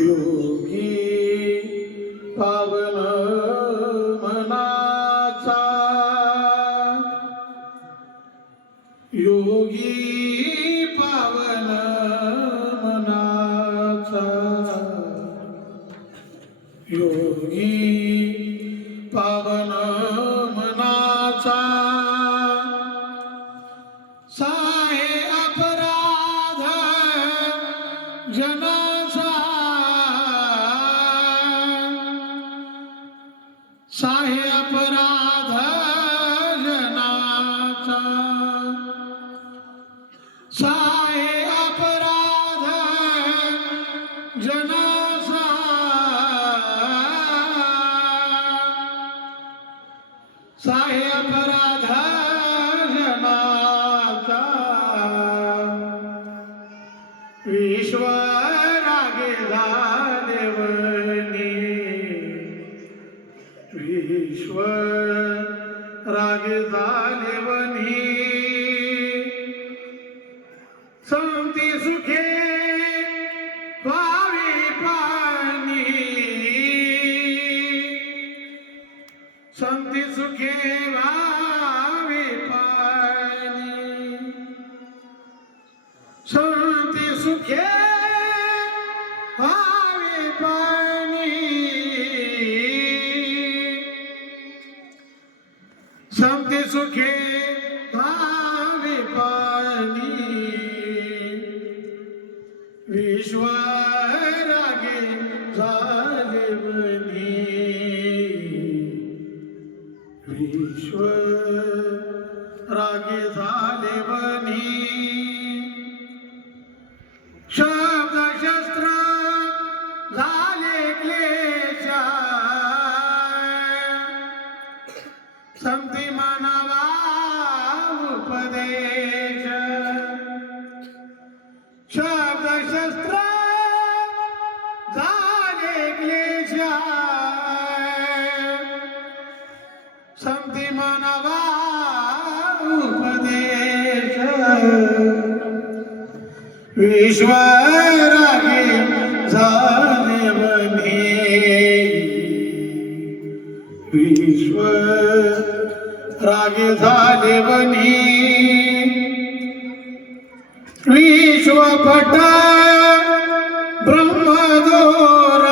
योगी पावन मनाचा. योगी पावन मनाचा. योगी पावन साहे अपराध जनाचा साहे अपराध जनाचा विश्व रागे देवनी विश्व रागे देवनी संति सुखे भावी पानी। संति सुखे भावी पानी। संति सुखे भावी पानी। संति सुखे विश्व रागे झाले बनी। विश्व रागे झाले बनी। शब्द शस्त्र झाले क्लेश। संती मानावा उपदेश। शब्द शस्त्र झाले क्लेश संती मानावा उपदेश. विश्वरागे झाले बने. विश्व रागे झाले बनी. ವಿಶ್ವಪಟ ಬ್ರಹ್ಮದೋರ.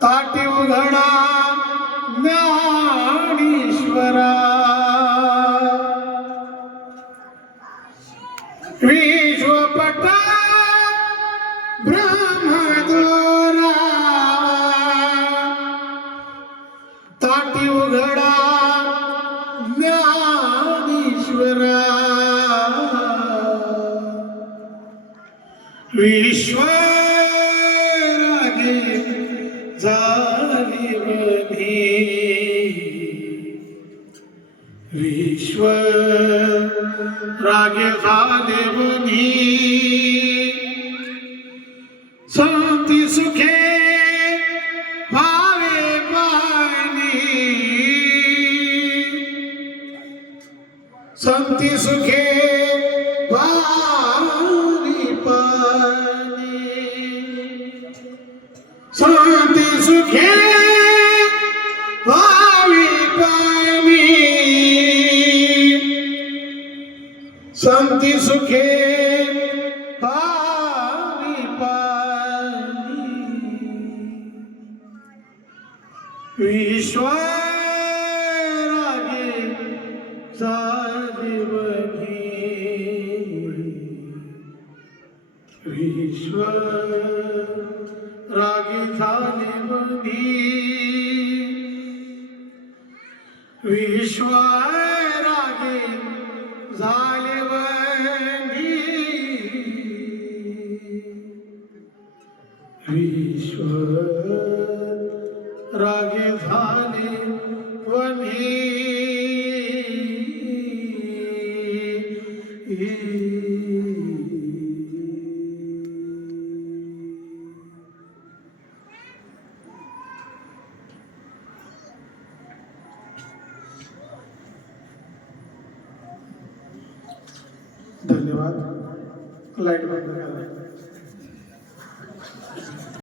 ತಾಟಿವುಗಳ ಜ್ಞಾನೀಶ್ವರ. विश्व रागे झाली विश्व रागे झाले बनी शांती सुखे भावे पाणी। शांती सुखे भा शांती सुखे भावी पाणी शांती सुखे भावी पाणी विश्व विश्व रागे चालिवनी विश्व रागे झालेवनी विश्व रागे झाले धन्यवाद. लाइट बंद करा.